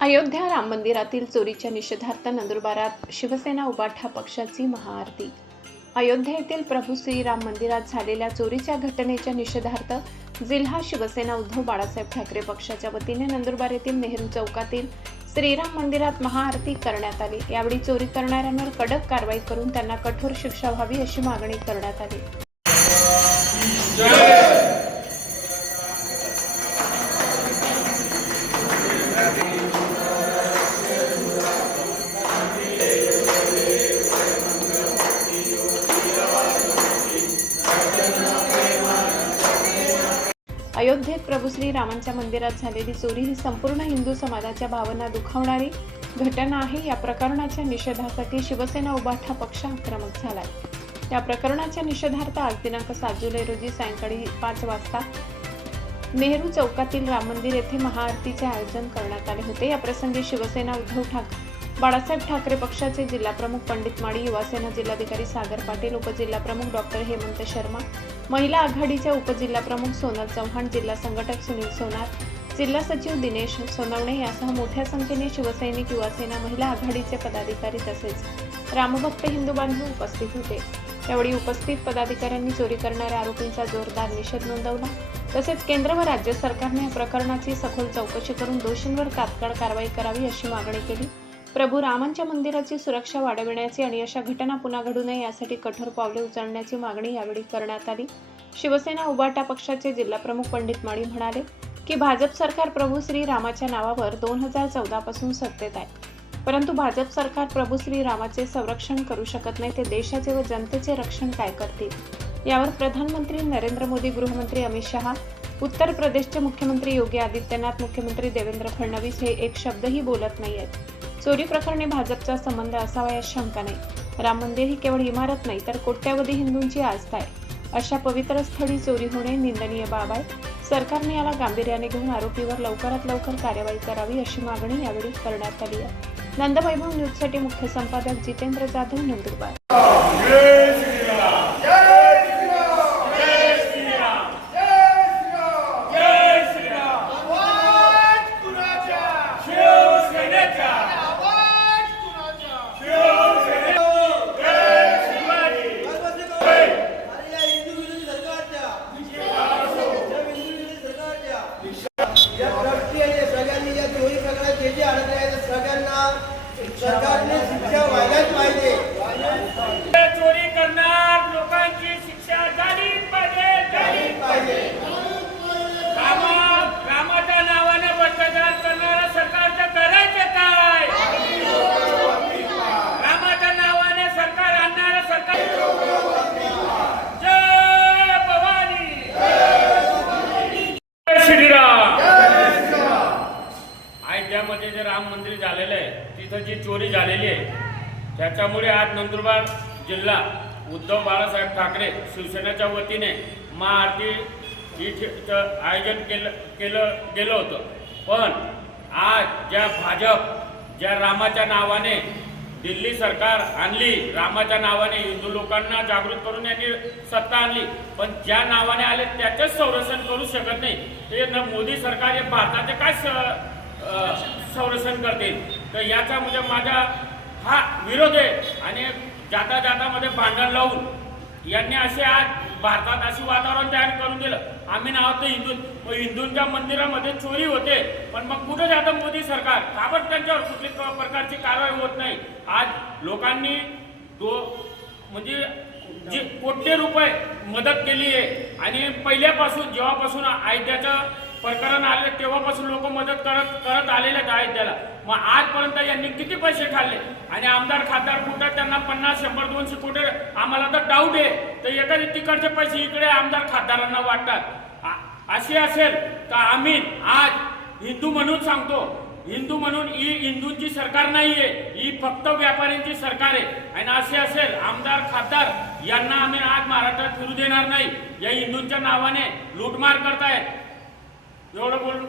अयोध्या राम मंदिरातील चोरीच्या निषेधार्थ नंदुरबारात शिवसेना उबाठा पक्षाची महाआरती। अयोध्या येथील प्रभू श्रीराम मंदिरात झालेल्या चोरीच्या घटनेच्या निषेधार्थ जिल्हा शिवसेना उद्धव बाळासाहेब ठाकरे पक्षाच्या वतीने नंदुरबार येथील नेहरू चौकातील श्रीराम मंदिरात महाआरती करण्यात आली। यावेळी चोरी करणाऱ्यांवर कडक कारवाई करून त्यांना कठोर शिक्षा व्हावी अशी मागणी करण्यात आली। अयोध्येत प्रभू श्रीरामांच्या मंदिरात झालेली चोरी ही संपूर्ण हिंदू समाजाच्या भावना दुखावणारी घटना आहे। या प्रकरणाच्या निषेधासाठी शिवसेना उबाठा पक्ष आक्रमक झालाय। या प्रकरणाच्या निषेधार्थ आज दिनांक 7 जुलै रोजी सायंकाळी 5 वाजता नेहरू चौकातील राम मंदिर येथे महाआरतीचे आयोजन करण्यात आले होते। या प्रसंगी शिवसेना उद्धव बाळासाहेब ठाकरे पक्षाचे जिल्हा प्रमुख पंडित माळी, युवासेना जिल्हाधिकारी सागर पाटील, उपजिल्हा प्रमुख डॉक्टर हेमंत शर्मा, महिला आघाडीच्या उपजिल्हा प्रमुख सोनल चव्हाण, जिल्हा संघटक सुनील सोनार, जिल्हा सचिव दिनेश सोनवणे यासह मोठ्या संख्येने शिवसैनिक, युवासेना, महिला आघाडीचे पदाधिकारी तसेच रामभक्त हिंदू बांधव उपस्थित होते। यावेळी उपस्थित पदाधिकाऱ्यांनी चोरी करणाऱ्या आरोपींचा जोरदार निषेध नोंदवला। तसेच केंद्र व राज्य सरकारने या प्रकरणाची सखोल चौकशी करून दोषींवर तात्काळ कारवाई करावी अशी मागणी केली। प्रभू रामांच्या मंदिराची सुरक्षा वाढविण्याची आणि अशा घटना पुन्हा घडू नये यासाठी कठोर पावले उचलण्याची मागणी यावेळी करण्यात आली। शिवसेना उबाटा पक्षाचे जिल्हा प्रमुख पंडित माळी म्हणाले की भाजप सरकार प्रभू श्री रामाच्या नावावर 2014 पासून सत्तेत आहे, परंतु भाजप सरकार प्रभू श्री रामाचे संरक्षण करू शकत नाही, ते देशाचे व जनतेचे रक्षण काय करतील। यावर प्रधानमंत्री नरेंद्र मोदी, गृहमंत्री अमित शहा, उत्तर प्रदेशचे मुख्यमंत्री योगी आदित्यनाथ, मुख्यमंत्री देवेंद्र फडणवीस हे एक शब्दही बोलत नाहीयेत। चोरी प्रकरणी भाजपचा संबंध असावा यात शंका नाही। राम मंदिर ही केवळ इमारत नाही तर कोट्यावधी हिंदूंची आस्था आहे। अशा पवित्र स्थळी चोरी होणे निंदनीय बाब आहे। सरकारने याला गांभीर्याने घेऊन आरोपीवर लवकरात लवकर कार्यवाही करावी अशी मागणी यावेळी करण्यात आली आहे। नंदवैभव न्यूजसाठी मुख्य संपादक जितेंद्र जाधव, नंदुरबार। सरकारने शिक्षा व्हायलाच पाहिजे। चोरी करणार लोकांची शिक्षा झाली पाहिजे। कामाच्या नावाने भ्रष्टाचार करणाऱ्या सरकारचं करायचं काय? कामाच्या नावाने सरकार आणणारं सरकार। जय भवानी, जय श्रीराम। अयोध्यामध्ये जे राम मंदिर झालेलं आहे तिथं जी चोरी झालेली आहे त्याच्यामुळे आज नंदुरबार जिल्हा उद्धव बाळासाहेब ठाकरे शिवसेनेच्या वतीने महाआरती आयोजन केलं होतं। पण आज ज्या रामाच्या नावाने दिल्ली सरकार आणली, रामाच्या नावाने हिंदू लोकांना जागृत करून यांनी सत्ता आणली, पण ज्या नावाने आले त्याचंच संरक्षण करू शकत नाही। ते मोदी सरकार हे भारताचे काय संरक्षण करतील? तर याचा म्हणजे माझा हा विरोध आहे। आणि जाता मध्ये भांडण लावून यांनी असे आज भारतात अशी वातावरण तयार करून दिलं। आम्ही नाव तर हिंदूंच्या मंदिरामध्ये चोरी होते, पण मग कुठे जातं मोदी सरकार? का बरं त्यांच्यावर कुठली प्रकारची कारवाई होत नाही? आज लोकांनी म्हणजे जी कोटी रुपये मदत केली आहे आणि पहिल्यापासून जेव्हापासून अयोध्याचं प्रकरण आले तेव्हापासून लोक मदत करत आलेले आहेत अयोध्याला। मग आजपर्यंत यांनी किती पैसे खाल्ले? आणि आमदार खासदार कुठं त्यांना 50, 100, 200 कोटी? आम्हाला तर डाऊट आहे तर एखादी तिकडचे पैसे इकडे आमदार खासदारांना वाटतात। असे असेल तर आम्ही आज हिंदू म्हणून सांगतो, हिंदू म्हणून ही हिंदूंची सरकार नाहीये, ही फक्त व्यापाऱ्यांची सरकार आहे। आणि असे असेल आमदार खासदार यांना आम्ही आज महाराष्ट्रात फिरू देणार नाही। या हिंदूंच्या नावाने लूटमार करतायत। एवढं बोलून